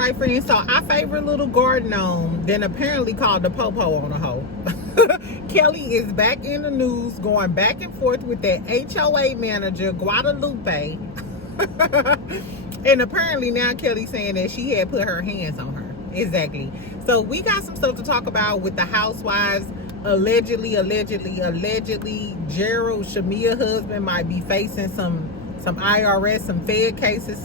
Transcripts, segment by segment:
right, friends, so our favorite little garden gnome then apparently called the popo on a hoe. Kelli is back in the news, going back and forth with that HOA manager, Guadalupe. And apparently now Kelli saying that she had put her hands on her. Exactly. So we got some stuff to talk about with the Housewives. Allegedly, Gerald, Shamea husband, might be facing some IRS, some Fed cases,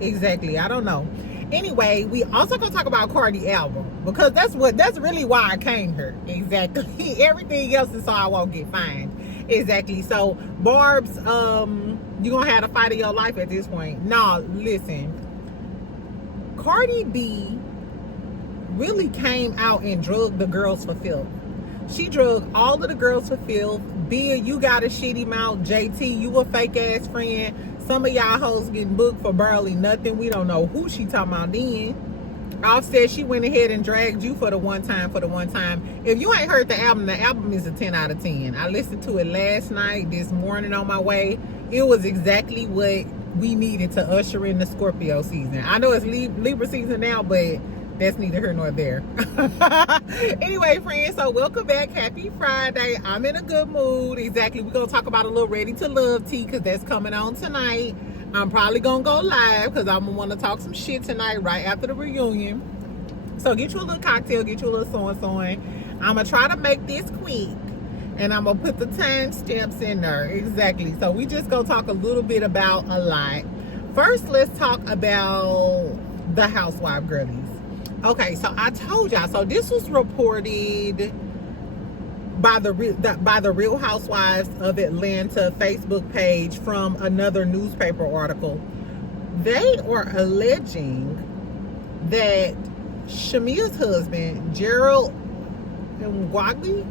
exactly, I don't know. Anyway, we also gonna talk about Cardi album, because that's really why I came here. Exactly. Everything else is so I won't get fined. Exactly. So Barb's, you gonna have the fight of your life at this point. Nah, listen, Cardi B really came out and drugged the girls for filth. She drugged all of the girls for filth. Bia, you got a shitty mouth. JT, you a fake ass friend. Some of y'all hoes getting booked for barely nothing. We don't know who she talking about then. Offset, she went ahead and dragged you for the one time. If you ain't heard the album is a 10 out of 10. I listened to it last night, this morning on my way. It was exactly what we needed to usher in the Scorpio season. I know it's Libra season now, but that's neither here nor there. Anyway, friends, so welcome back. Happy Friday. I'm in a good mood. Exactly. We're going to talk about a little Ready to Love tea, because that's coming on tonight. I'm probably going to go live because I'm going to want to talk some shit tonight right after the reunion. So get you a little cocktail, get you a little so-and-soing. I'm going to try to make this quick, and I'm going to put the time stamps in there. Exactly. So we just going to talk a little bit about a lot. First, let's talk about the Housewife girlies. Okay, so I told y'all. So this was reported by the Real Housewives of Atlanta Facebook page from another newspaper article. They are alleging that Shamea's husband, Gerald Mwangi.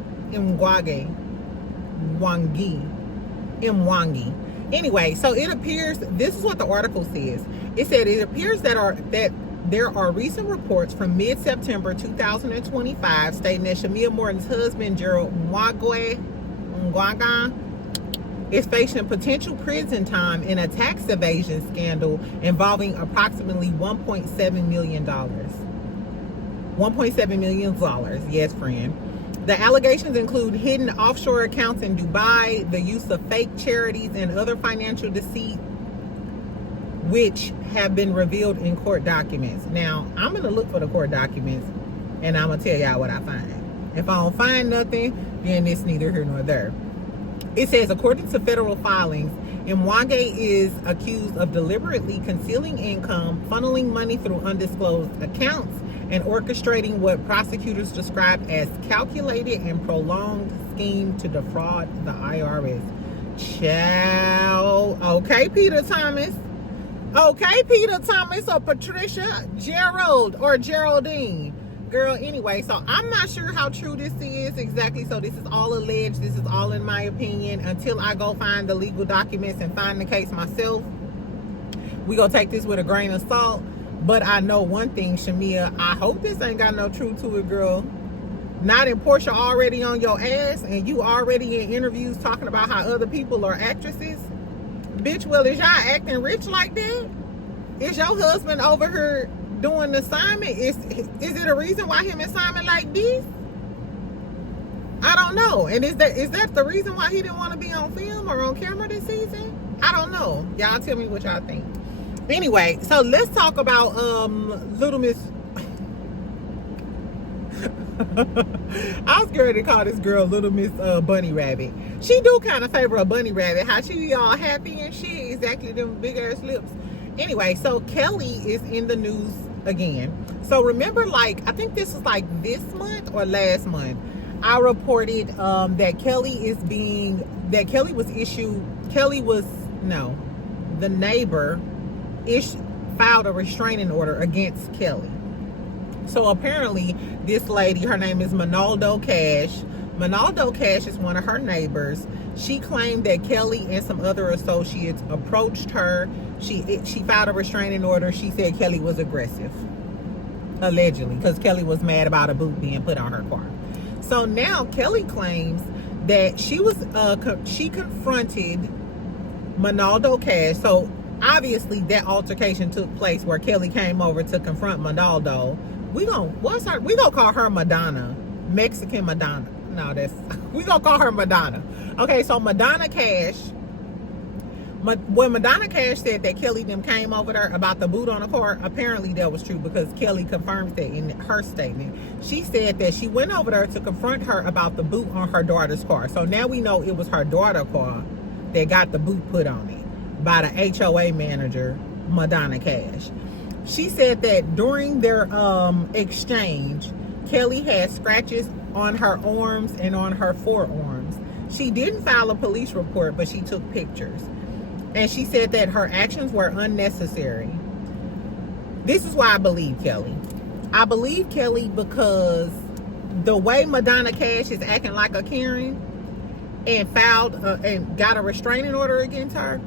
Anyway, so it appears, this is what the article says. It said it appears that there are recent reports from mid-September 2025 stating that Shamea Morton's husband, Gerald Mwangi, is facing potential prison time in a tax evasion scandal involving approximately $1.7 million. $1.7 million, yes, friend. The allegations include hidden offshore accounts in Dubai, the use of fake charities, and other financial deceit, which have been revealed in court documents. Now, I'm going to look for the court documents, and I'm going to tell y'all what I find. If I don't find nothing, then it's neither here nor there. It says, according to federal filings, Mwangi is accused of deliberately concealing income, funneling money through undisclosed accounts, and orchestrating what prosecutors described as calculated and prolonged scheme to defraud the IRS. Ciao. Okay, Peter Thomas. Okay, Peter Thomas or Patricia Gerald or Geraldine. Girl, anyway, so I'm not sure how true this is exactly. So this is all alleged. This is all in my opinion. Until I go find the legal documents and find the case myself, we gonna take this with a grain of salt. But I know one thing, Shamea, I hope this ain't got no truth to it, girl. Not in Portia already on your ass, and you already in interviews talking about how other people are actresses. Bitch, well, is y'all acting rich like that? Is your husband over here doing the assignment? Is it a reason why him and Simon like this? I don't know. And is that the reason why he didn't want to be on film or on camera this season? I don't know. Y'all tell me what y'all think. Anyway, so let's talk about Little Miss. I was scared to call this girl Little Miss Bunny Rabbit. She do kind of favor a bunny rabbit. How she be all happy and shit. Exactly, them big ass lips. Anyway, so Kelli is in the news again. So remember, like, I think this was like this month or last month, I reported that the neighbor filed a restraining order against Kelli. So apparently this lady, her name is Manaldo Cash. Manaldo Cash is one of her neighbors. She claimed that Kelli and some other associates approached her. She filed a restraining order. She said Kelli was aggressive, allegedly, because Kelli was mad about a boot being put on her car. So now Kelli claims that she confronted Manaldo Cash. So obviously that altercation took place where Kelli came over to confront Madaldo. We gonna call her Madonna, Mexican Madonna. No, we gonna call her Madonna. Okay, so Madonna Cash. When Madonna Cash said that Kelli them came over there about the boot on the car, apparently that was true because Kelli confirms that in her statement. She said that she went over there to confront her about the boot on her daughter's car. So now we know it was her daughter's car that got the boot put on it by the HOA manager, Madonna Cash. She said that during their exchange, Kelli had scratches on her arms and on her forearms. She didn't file a police report, but she took pictures. And she said that her actions were unnecessary. This is why I believe Kelli. I believe Kelli because the way Madonna Cash is acting like a Karen and filed and got a restraining order against her.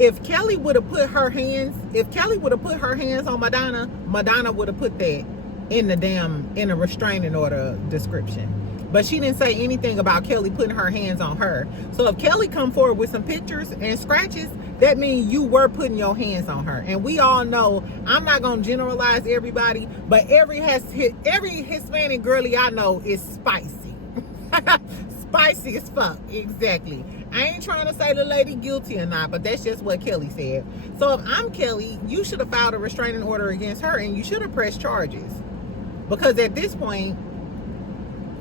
If Kelli would have put her hands on Madonna, Madonna would have put that in a restraining order description. But she didn't say anything about Kelli putting her hands on her. So if Kelli come forward with some pictures and scratches, that means you were putting your hands on her. And we all know, I'm not going to generalize everybody, but every Hispanic girlie I know is spicy. Spicy as fuck, exactly. I ain't trying to say the lady guilty or not, but that's just what Kelli said. So if I'm Kelli, you should have filed a restraining order against her and you should have pressed charges. Because at this point,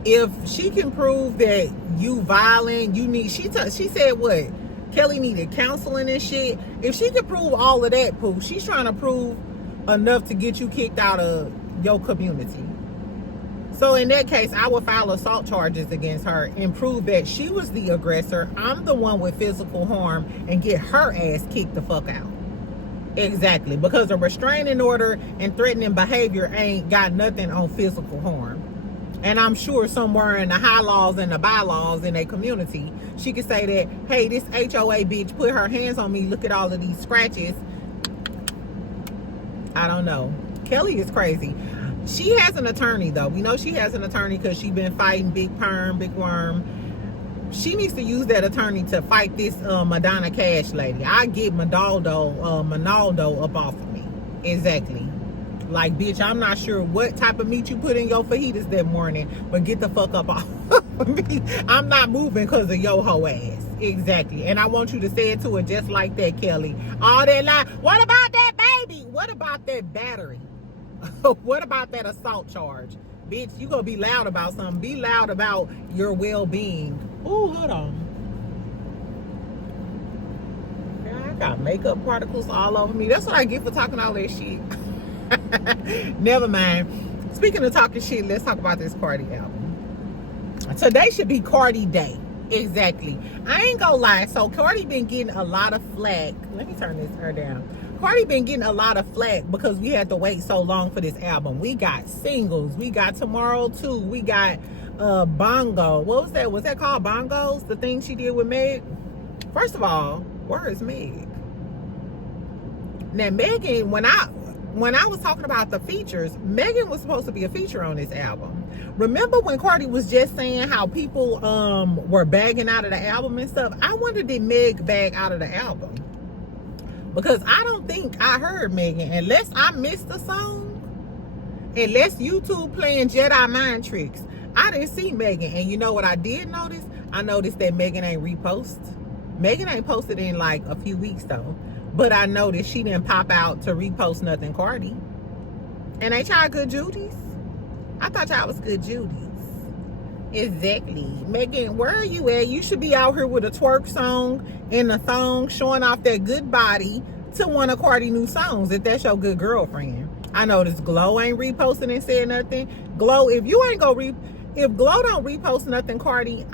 if she can prove that you violent, she said what? Kelli needed counseling and shit. If she could prove all of that, Pooh, she's trying to prove enough to get you kicked out of your community. So in that case, I would file assault charges against her and prove that she was the aggressor. I'm the one with physical harm and get her ass kicked the fuck out. Exactly. Because a restraining order and threatening behavior ain't got nothing on physical harm. And I'm sure somewhere in the high laws and the bylaws in a community, she could say that, hey, this HOA bitch put her hands on me. Look at all of these scratches. I don't know. Kelli is crazy. She has an attorney, though. We know she has an attorney because she's been fighting Big Perm, Big Worm. She needs to use that attorney to fight this Madonna Cash lady. I get Manaldo up off of me. Exactly. Like, bitch, I'm not sure what type of meat you put in your fajitas that morning, but get the fuck up off of me. I'm not moving because of your hoe ass. Exactly. And I want you to say it to her just like that, Kelli. All that lie. What about that baby? What about that battery? What about that assault charge? Bitch, you gonna be loud about something. Be loud about your well-being. Ooh, hold on. I got makeup particles all over me. That's what I get for talking all that shit. Never mind. Speaking of talking shit, let's talk about this Cardi album. Today should be Cardi Day. Exactly. I ain't gonna lie. So Cardi been getting a lot of flack. Let me turn her down. Cardi been getting a lot of flack because we had to wait so long for this album. We got singles. We got Tomorrow 2. We got Bongo. What was that? Was that called Bongos? The thing she did with Meg? First of all, where is Meg? Now, Megan, when I was talking about the features, Megan was supposed to be a feature on this album. Remember when Cardi was just saying how people were bagging out of the album and stuff? I wonder, did Meg bag out of the album? Because I don't think I heard Megan, unless I missed the song, unless YouTube playing Jedi mind tricks. I didn't see Megan. And you know what I did notice? I noticed that Megan ain't repost. Megan ain't posted in like a few weeks though. But I noticed she didn't pop out to repost nothing Cardi. And ain't y'all good Judies? I thought y'all was good Judies. Exactly. Megan, where are you at? You should be out here with a twerk song and a thong showing off that good body to one of Cardi's new songs if that's your good girlfriend. I noticed Glow ain't reposting and saying nothing. Glow, if you ain't gonna if Glow don't repost nothing Cardi,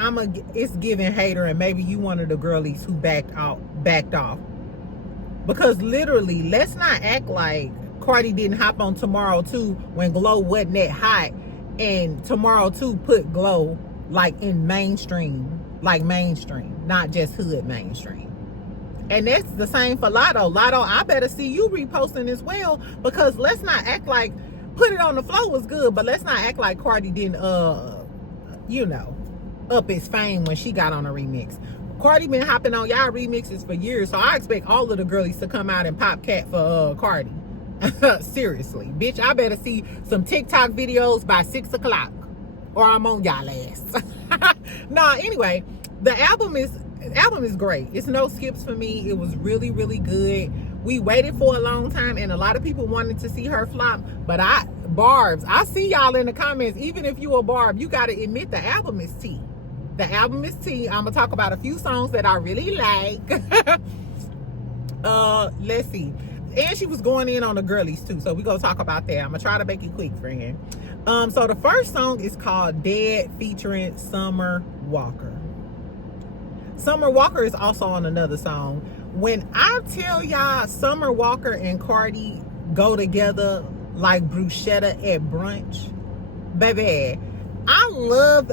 it's giving hater and maybe you one of the girlies who backed off. Because literally, let's not act like Cardi didn't hop on Tomorrow 2 when Glow wasn't that hot. And Tomorrow 2 put Glow like in mainstream, not just hood mainstream. And that's the same for Lotto. Lotto, I better see you reposting as well, because let's not act like Put It on the Floor was good, but let's not act like Cardi didn't, up his fame when she got on a remix. Cardi been hopping on y'all remixes for years, so I expect all of the girlies to come out and pop cat for Cardi. Seriously, bitch, I better see some TikTok videos by 6 o'clock or I'm on y'all ass. Nah, anyway, the album is great. It's no skips for me. It was really, really good. We waited for a long time, and a lot of people wanted to see her flop, but Barbs, I see y'all in the comments. Even if you a Barb, you gotta admit the album is tea. The album is tea. I'm gonna talk about a few songs that I really like. Let's see. And she was going in on the girlies too, so we gonna talk about that. I'm gonna try to make it quick, friend. So the first song is called Dead, featuring Summer Walker. Summer Walker is also on another song. When I tell y'all Summer Walker and Cardi go together like bruschetta at brunch, baby, I love,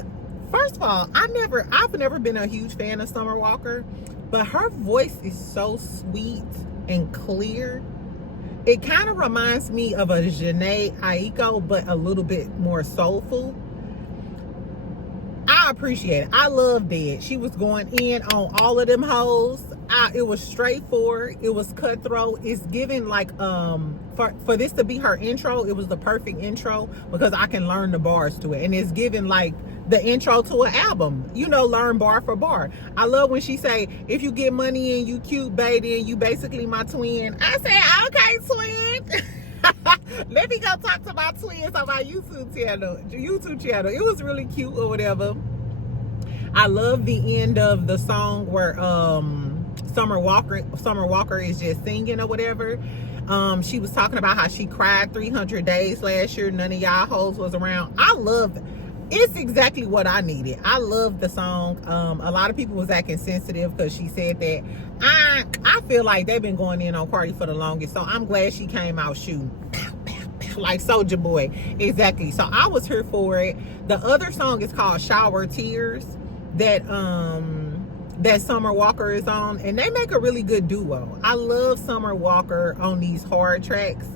first of all, I've never been a huge fan of Summer Walker, but her voice is so sweet and clear. It kind of reminds me of a Jhené Aiko, but a little bit more soulful. I appreciate it. I love that. She was going in on all of them hoes. It was straightforward. It was cutthroat. It's giving like, for this to be her intro, it was the perfect intro because I can learn the bars to it. And it's giving like the intro to an album, you know, learn bar for bar. I love when she say, if you get money and you cute, baby, and you basically my twin. I said, okay, twin. Let me go talk to my twins on my YouTube channel. It was really cute or whatever. I love the end of the song where Summer Walker is just singing or whatever. She was talking about how she cried 300 days last year. None of y'all hoes was around. I love it. It's exactly what I needed. I love the song. A lot of people was acting sensitive because she said that. I feel like they've been going in on Cardi for the longest, so I'm glad she came out shooting like Soulja Boy. Exactly. So I was here for it. The other song is called Shower Tears that Summer Walker is on, and they make a really good duo. I love Summer Walker on these hard tracks.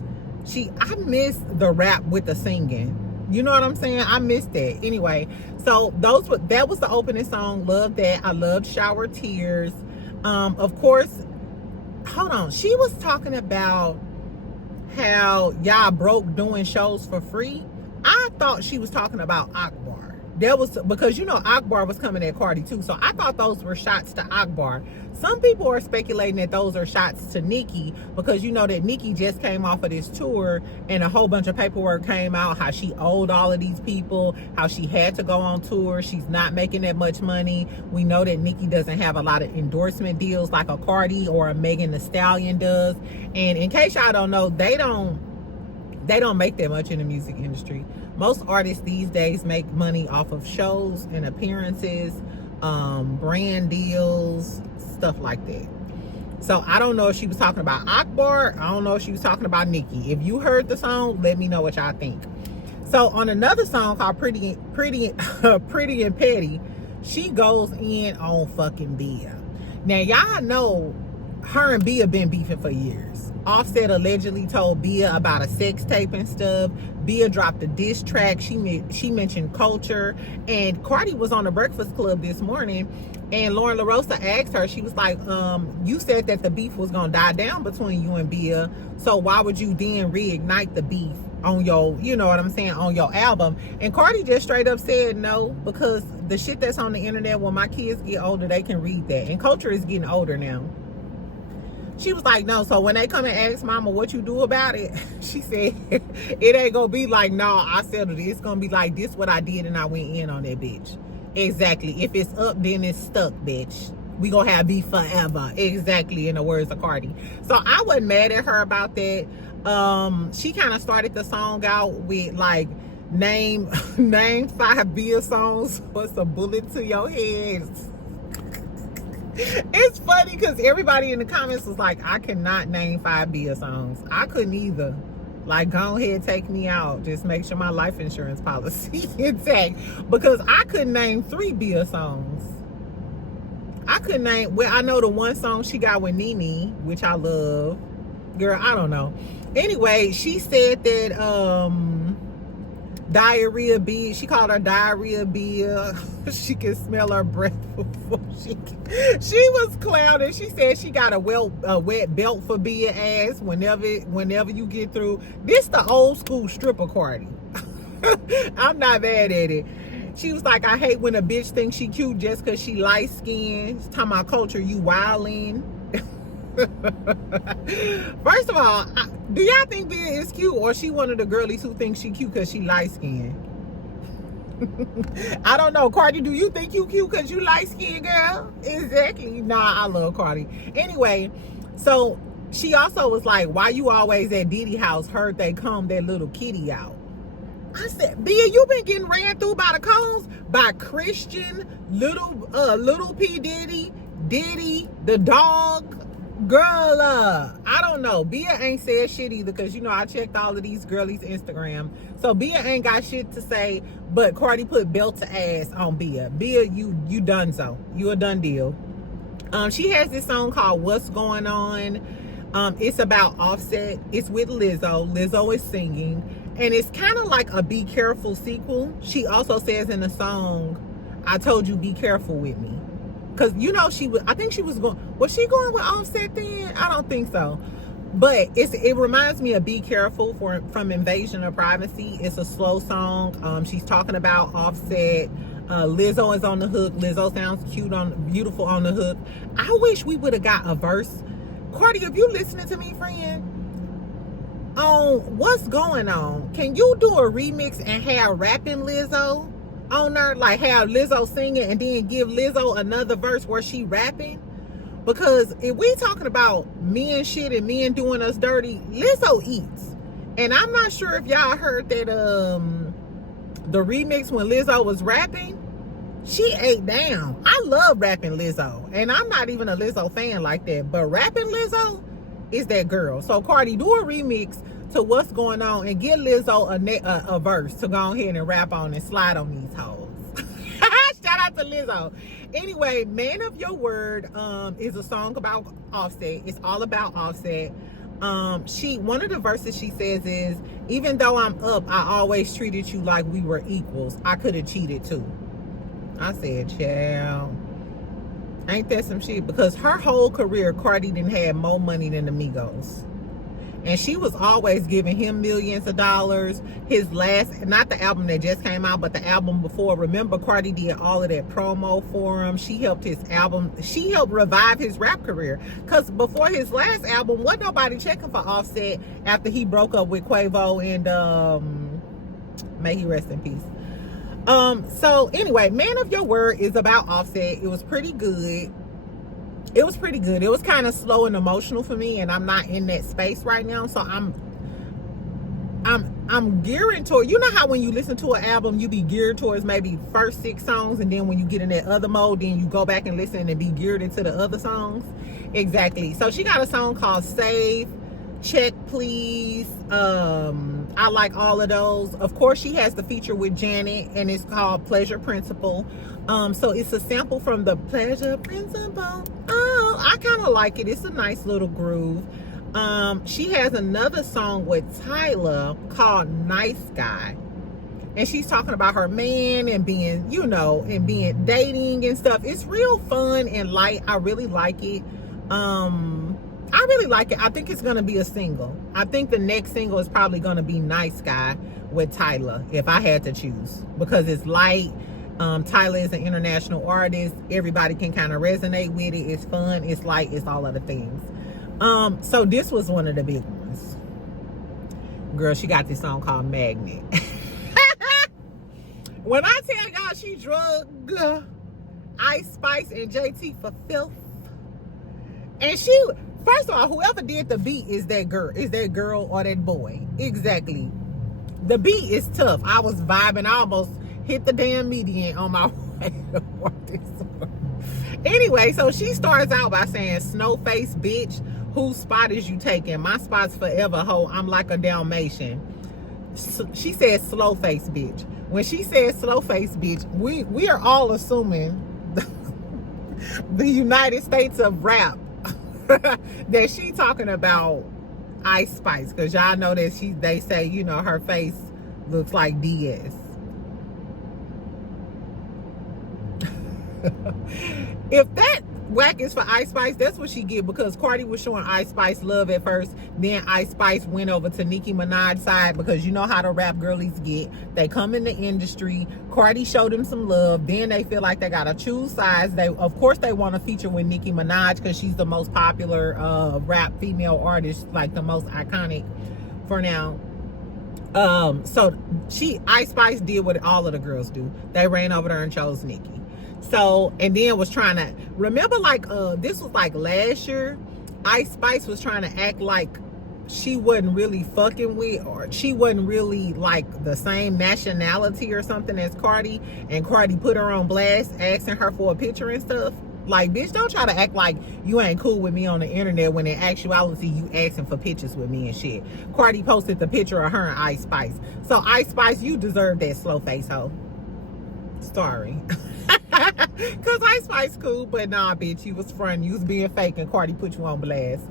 I miss the rap with the singing. You know what I'm saying? I missed that. Anyway, so that was the opening song. Love that. I loved Shower Tears. Of course, hold on. She was talking about how y'all broke doing shows for free. I thought she was talking about Akbar. That was because, you know, Akbar was coming at Cardi too. So I thought those were shots to Akbar. Some people are speculating that those are shots to Nicki because you know that Nicki just came off of this tour and a whole bunch of paperwork came out, how she owed all of these people, how she had to go on tour. She's not making that much money. We know that Nicki doesn't have a lot of endorsement deals like a Cardi or a Megan Thee Stallion does. And in case y'all don't know, they don't make that much in the music industry. Most artists these days make money off of shows and appearances, brand deals, stuff like that. So I don't know if she was talking about Akbar. I don't know if she was talking about Nicki. If you heard the song, let me know what y'all think. So on another song called Pretty and Petty, she goes in on fucking Bia. Now y'all know her and Bia been beefing for years. Offset allegedly told Bia about a sex tape and stuff. Bia dropped a diss track. She mentioned Culture. And Cardi was on the Breakfast Club this morning, and Lauren LaRosa asked her, she was like, you said that the beef was gonna die down between you and Bia, so why would you then reignite the beef on your, you know what I'm saying, on your album? And Cardi just straight up said no, because the shit that's on the internet, when my kids get older, they can read that. And Culture is getting older now. She was like, no, so when they come and ask mama what you do about it, she said, it ain't gonna be like, no, I settled it. It's gonna be like, this what I did and I went in on that bitch. Exactly. If it's up, then it's stuck, bitch. We gonna have beef forever. Exactly, in the words of Cardi. So I wasn't mad at her about that. She kind of started the song out with like, name 5 Bia songs. What's a bullet to your head? It's funny because everybody in the comments was like, I cannot name 5 Bia songs. I couldn't either. Like, go ahead, take me out. Just make sure my life insurance policy intact. Because I couldn't name 3 Bia songs. I couldn't name, well, I know the one song she got with Nene, which I love. Girl, I don't know. Anyway, she said that Diarrhea Bia. She called her Diarrhea Bia. She can smell her breath before she was clowning. She said she got a wet belt for Bia ass whenever you get through. This the old school stripper Cardi. I'm not mad at it. She was like, I hate when a bitch thinks she cute just because she light skinned. Talking about culture, you wildin'. First of all, do y'all think Bia is cute, or she one of the girlies who thinks she cute because she light skinned? I don't know. Cardi, do you think you cute because you light skinned, girl? Exactly. Nah, I love Cardi. Anyway, so she also was like, why you always at Diddy house? Heard they come that little kitty out. I said, Bia, you been getting ran through by the cones by Christian, little P Diddy, the dog. Girl, I don't know. Bia ain't said shit either, because you know I checked all of these girlies' Instagram. So Bia ain't got shit to say, but Cardi put belt to ass on Bia. Bia, you done so. You a done deal. She has this song called What's Going On. It's about Offset. It's with Lizzo. Lizzo is singing. And it's kind of like a Be Careful sequel. She also says in the song, I told you be careful with me. Because, you know, I think she was going with Offset then? I don't think so. But it reminds me of Be Careful from Invasion of Privacy. It's a slow song. She's talking about Offset. Lizzo is on the hook. Lizzo sounds beautiful on the hook. I wish we would have got a verse. Cardi, if you listening to me, friend, on What's Going On, can you do a remix and have rapping Lizzo on there? Like have Lizzo singing and then give Lizzo another verse where she rapping? Because if we talking about men shit and men doing us dirty, Lizzo eats. And I'm not sure if y'all heard that the remix when Lizzo was rapping, she ate down. I love rapping Lizzo, and I'm not even a Lizzo fan like that, but rapping Lizzo is that girl. So Cardi, do a remix to What's Going On and get Lizzo a verse to go ahead and rap on and slide on these hoes. Shout out to Lizzo. Anyway, Man of Your Word is a song about Offset. It's all about Offset. One of the verses she says is, even though I'm up, I always treated you like we were equals. I could have cheated too. I said, child, ain't that some shit? Because her whole career, Cardi didn't have more money than the Migos. And she was always giving him millions of dollars. His last, not the album that just came out, but the album before. Remember, Cardi did all of that promo for him. She helped revive his rap career. Because before his last album, wasn't nobody checking for Offset after he broke up with Quavo and may he rest in peace. So anyway, Man of Your Word is about Offset. It was pretty good. It was pretty good. It was kind of slow and emotional for me, and I'm not in that space right now. So I'm gearing toward, you know how when you listen to an album, you be geared towards maybe first 6 songs, and then when you get in that other mode, then you go back and listen and be geared into the other songs. Exactly. So she got a song called Save, Check Please. I like all of those. Of course, she has the feature with Janet, and it's called Pleasure Principle. So it's a sample from the Pleasure Principle. Oh, I kind of like it. It's a nice little groove. She has another song with Tyler called Nice Guy. And she's talking about her man and being, you know, and being dating and stuff. It's real fun and light. I really like it. I really like it. I think it's going to be a single. I think the next single is probably going to be Nice Guy with Tyler, if I had to choose, because it's light. Tyler is an international artist. Everybody can kind of resonate with it. It's fun. It's light. It's all other things. So this was one of the big ones. Girl, she got this song called Magnet. When I tell y'all she drugged Ice Spice and JT for filth. And she, first of all, whoever did the beat is that girl or that boy. Exactly. The beat is tough. I was vibing. I almost hit the damn median on my way to work this morning. Anyway, so she starts out by saying, Snowface bitch, whose spot is you taking? My spot's forever, ho. I'm like a Dalmatian. She said slow face bitch. When she said slow face bitch, we are all assuming the United States of rap that she talking about Ice Spice, because y'all know that they say, you know, her face looks like DS. If that whack is for Ice Spice, that's what she get, because Cardi was showing Ice Spice love at first. Then Ice Spice went over to Nicki Minaj's side, because you know how the rap girlies get. They come in the industry. Cardi showed them some love. Then they feel like they gotta choose sides. They, of course, they want to feature with Nicki Minaj because she's the most popular rap female artist, like the most iconic for now. So Ice Spice did what all of the girls do. They ran over there and chose Nicki. So, and then was trying to, remember, like, this was like last year, Ice Spice was trying to act like she wasn't really fucking with, or she wasn't really like the same nationality or something as Cardi, and Cardi put her on blast, asking her for a picture and stuff. Like, bitch, don't try to act like you ain't cool with me on the internet when in actuality you asking for pictures with me and shit. Cardi posted the picture of her and Ice Spice. So, Ice Spice, you deserve that slow face hoe. Sorry. Cause Ice Spice cool, but nah, bitch, you was fronting, you was being fake, and Cardi put you on blast.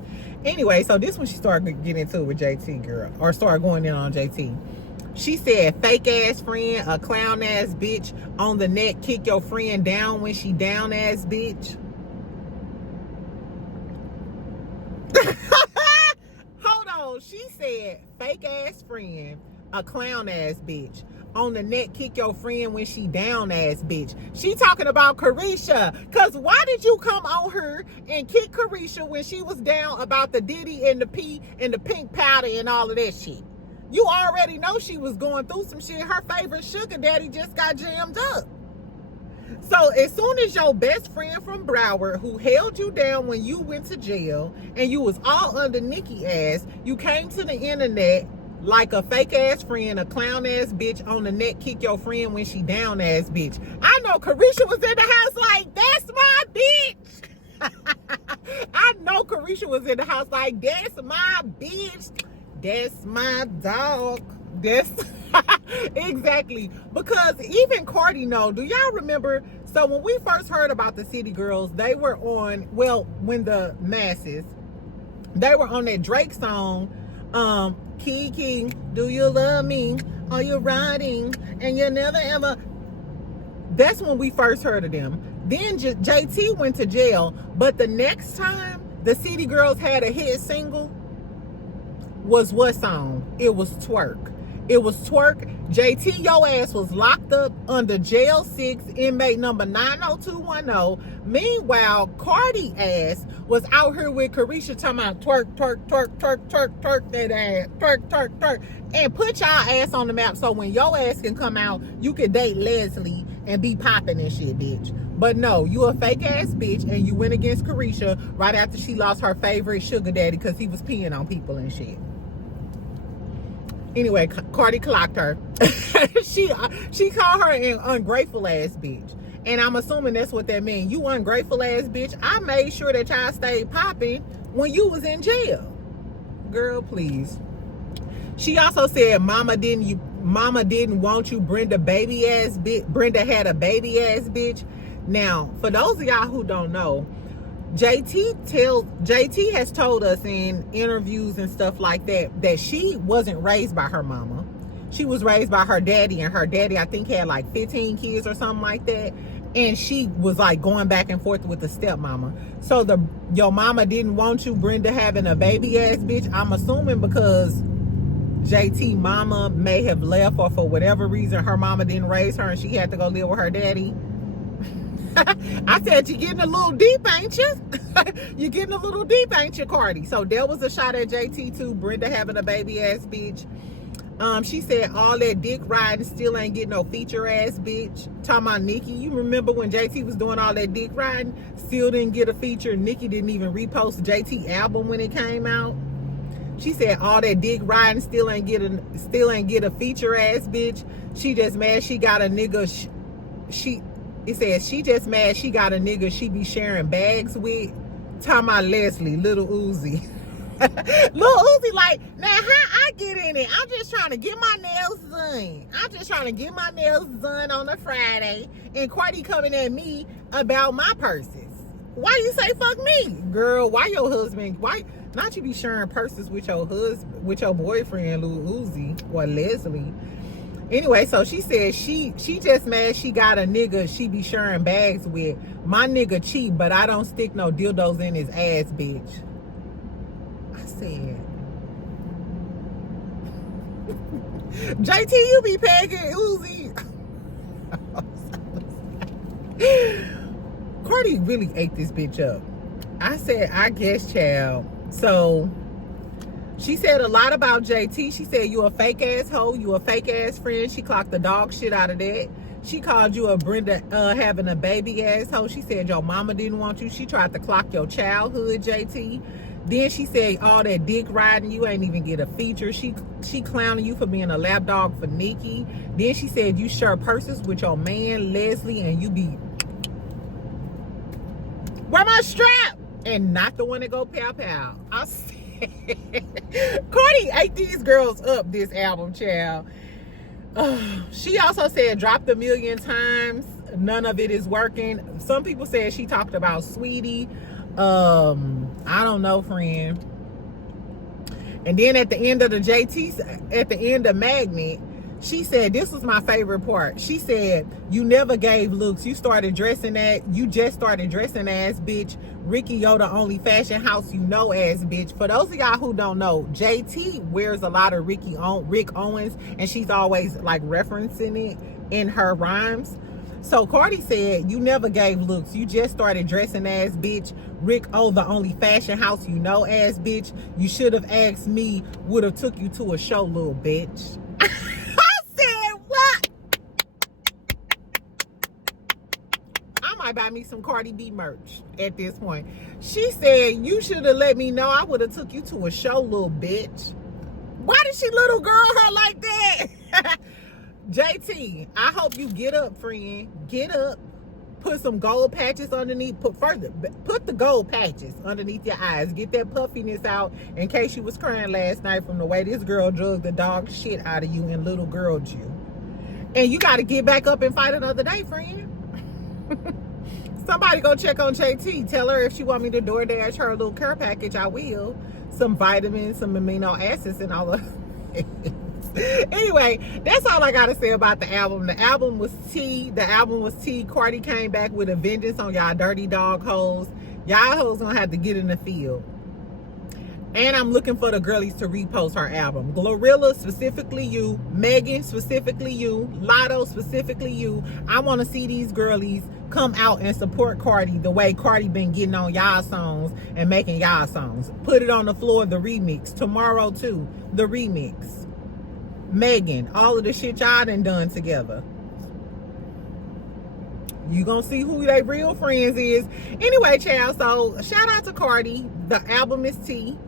Anyway, so this when she started getting into it with JT, girl, or started going in on JT. She said, fake ass friend, a clown ass bitch on the net, kick your friend down when she down ass bitch. Hold on, she said, fake ass friend, a clown ass bitch on the net, kick your friend when she down ass bitch. She talking about Carisha. Cause why did you come on her and kick Carisha when she was down about the Diddy and the P and the pink powder and all of that shit? You already know she was going through some shit. Her favorite sugar daddy just got jammed up. So as soon as your best friend from Broward, who held you down when you went to jail and you was all under Nicki ass, you came to the internet like a fake ass friend, a clown ass bitch on the net, kick your friend when she down ass bitch. I know Carisha was in the house like, that's my bitch. I know Carisha was in the house like, that's my bitch. That's my dog. That's exactly. Because even Cardi know. Do y'all remember? So when we first heard about the City Girls, they were on, well, when the masses, they were on that Drake song, Kiki, do you love me? Are you riding? And you never ever. That's when we first heard of them. Then JT went to jail. But the next time the City Girls had a hit single was what song? It was Twerk. It was Twerk. JT, your ass was locked up under jail 6, inmate number 90210. Meanwhile, Cardi ass was out here with Carisha talking about twerk, twerk, twerk, twerk, twerk, twerk that ass, twerk, twerk, twerk, and put y'all ass on the map so when your ass can come out, you can date Leslie and be popping and shit, bitch. But no, you a fake ass bitch, and you went against Carisha right after she lost her favorite sugar daddy because he was peeing on people and shit. Anyway, Cardi clocked her. she called her an ungrateful ass bitch. And I'm assuming that's what that means. You ungrateful ass bitch. I made sure that y'all stayed popping when you was in jail. Girl, please. She also said mama didn't want you, Brenda baby ass bitch. Brenda had a baby ass bitch. Now, for those of y'all who don't know, JT has told us in interviews and stuff like that she wasn't raised by her mama. She was raised by her daddy, and her daddy, I think, had like 15 kids or something like that. And she was like going back and forth with the stepmama. So your mama didn't want you, Brenda, having a baby ass bitch. I'm assuming because JT mama may have left, or for whatever reason her mama didn't raise her and she had to go live with her daddy. I said, you're getting a little deep, ain't you? You're getting a little deep, ain't you, Cardi? So there was a shot at JT too, Brenda having a baby ass bitch. She said all that dick riding still ain't getting no feature ass bitch. Talking about Nicki. You remember when JT was doing all that dick riding? Still didn't get a feature. Nicki didn't even repost JT album when it came out. She said all that dick riding still ain't get a feature ass bitch. She just mad she got a nigga. It says she just mad she got a nigga she be sharing bags with. Talking about Leslie, Little Uzi. Little Uzi like, now how I get in it? I'm just trying to get my nails done. I'm just trying to get my nails done on a Friday. And Cardi coming at me about my purses. Why you say fuck me? Girl, why your husband, why not you be sharing purses with your husband, with your boyfriend, Lil Uzi or Leslie? Anyway, so she said she just mad she got a nigga she be sharing bags with. My nigga cheap, but I don't stick no dildos in his ass, bitch. I said, JT, you be pegging Uzi. Cardi really ate this bitch up. I said, I guess, child. So she said a lot about JT. She said, you a fake ass hoe, you a fake ass friend. She clocked the dog shit out of that. She called you a Brenda having a baby ass hoe. She said your mama didn't want you. She tried to clock your childhood, JT. Then she said all that dick riding, you ain't even get a feature. She clowning you for being a lap dog for Nikki. Then she said you share purses with your man Leslie and you be, where my strap? And not the one that go pow pow. I said, Cardi ate these girls up this album, child. She also said dropped a million times, none of it is working. Some people said she talked about Sweetie. I don't know, friend. And then at the end of the JT, at the end of Magnet, she said, this was my favorite part. She said, you never gave looks. You started dressing that. You just started dressing ass, bitch. Ricky Yoda only fashion house you know ass, bitch. For those of y'all who don't know, JT wears a lot of Rick Owens, and she's always like referencing it in her rhymes. So Cardi said, you never gave looks. You just started dressing ass, bitch. Rick O, the only fashion house you know ass, bitch. You should have asked me, would have took you to a show, little bitch. Buy me some Cardi B merch at this point. She said, you should have let me know. I would have took you to a show, little bitch. Why did she little girl her like that? JT, I hope you get up, friend. Get up. Put some gold patches underneath. Put the gold patches underneath your eyes. Get that puffiness out in case you was crying last night from the way this girl drugged the dog shit out of you and little girled you. And you got to get back up and fight another day, friend. Somebody go check on JT. Tell her if she want me to DoorDash her a little care package, I will. Some vitamins, some amino acids, and all of Anyway, that's all I gotta say about the album. The album was tea. Cardi came back with a vengeance on y'all dirty dog hoes. Y'all hoes gonna have to get in the field. And I'm looking for the girlies to repost her album. Glorilla, specifically you. Megan, specifically you. Lotto, specifically you. I want to see these girlies come out and support Cardi the way Cardi been getting on y'all songs and making y'all songs. Put it on the floor, the remix. Tomorrow, too, the remix. Megan, all of the shit y'all done together. You gonna see who they real friends is. Anyway, child, so shout out to Cardi. The album is tea.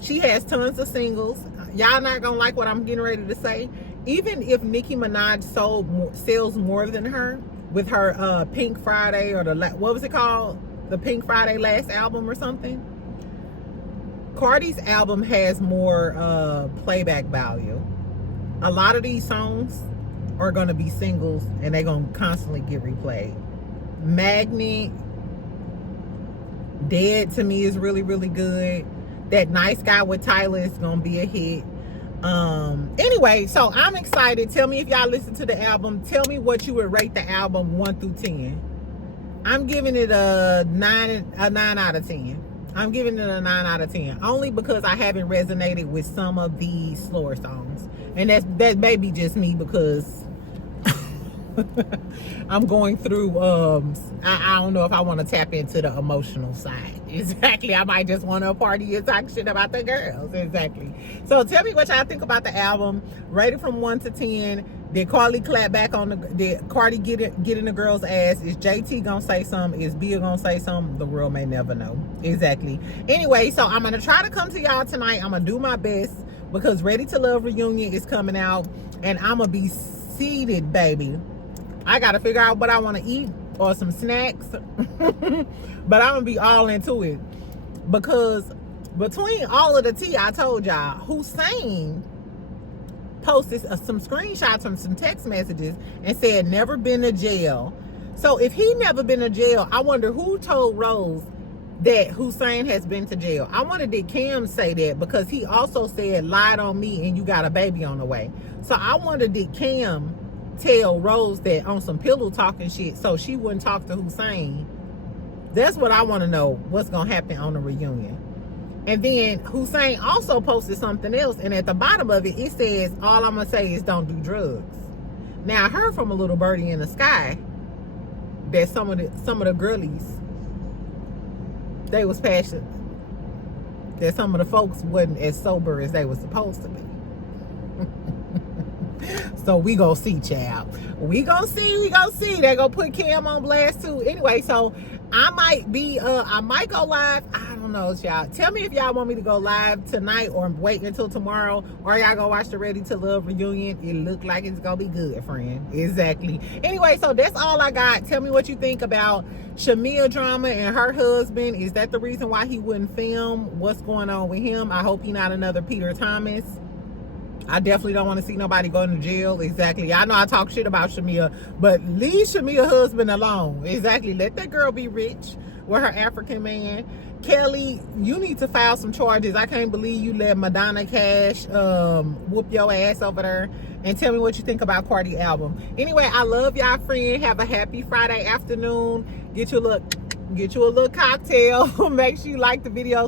She has tons of singles. Y'all not gonna like what I'm getting ready to say. Even if Nicki Minaj sells more than her with her Pink Friday or what was it called? The Pink Friday last album or something. Cardi's album has more playback value. A lot of these songs are gonna be singles and they're gonna constantly get replayed. Magnet, Dead to me is really, really good. That Nice Guy with Tyler is gonna be a hit. Anyway, so I'm excited. Tell me if y'all listen to the album. Tell me what you would rate the album 1 through 10. I'm giving it a 9 out of 10. I'm giving it a 9 out of 10 only because I haven't resonated with some of the slower songs, and that may be just me because I'm going through I don't know if I want to tap into the emotional side. Exactly. I might just want to party and talk shit about the girls. Exactly. So tell me what y'all think about the album. Rate it from 1 to 10. Did Cardi clap back on did Cardi get in the girl's ass? Is JT gonna say something? Is Bia gonna say something? The world may never know. Exactly. Anyway, so I'm gonna try to come to y'all tonight. I'm gonna do my best because Ready to Love Reunion is coming out and I'm gonna be seated, baby. I gotta figure out what I want to eat or some snacks. But I'm gonna be all into it because between all of the tea I told y'all, Hussein posted some screenshots from some text messages and said never been to jail. So if he never been to jail, I wonder who told Rose that Hussein has been to jail. I wanted did Cam say that because he also said lied on me and you got a baby on the way. So I wonder did Cam tell Rose that on some pillow talking shit so she wouldn't talk to Hussein. That's what I want to know, what's gonna happen on the reunion. And then Hussein also posted something else, and at the bottom of it, it says, all I'm gonna say is don't do drugs. Now I heard from a little birdie in the sky that some of the girlies, they was passionate, that some of the folks wasn't as sober as they was supposed to be. So we gonna see, child. We gonna see. They gonna put Cam on blast too. Anyway, so I might go live. I don't know, y'all. Tell me if y'all want me to go live tonight or wait until tomorrow, or y'all go watch the Ready to Love reunion. It look like it's gonna be good, friend. Exactly. Anyway, so that's all I got. Tell me what you think about Shamea drama and her husband. Is that the reason why he wouldn't film? What's going on with him? I hope he's not another Peter Thomas. I definitely don't want to see nobody going to jail. Exactly. I know I talk shit about Shamea, but leave Shamea's husband alone. Exactly. Let that girl be rich with her African man. Kelli, you need to file some charges. I can't believe you let Madonna Cash whoop your ass over there. And tell me what you think about Cardi album. Anyway, I love y'all, friend. Have a happy Friday afternoon. Get you a little cocktail. Make sure you like the video.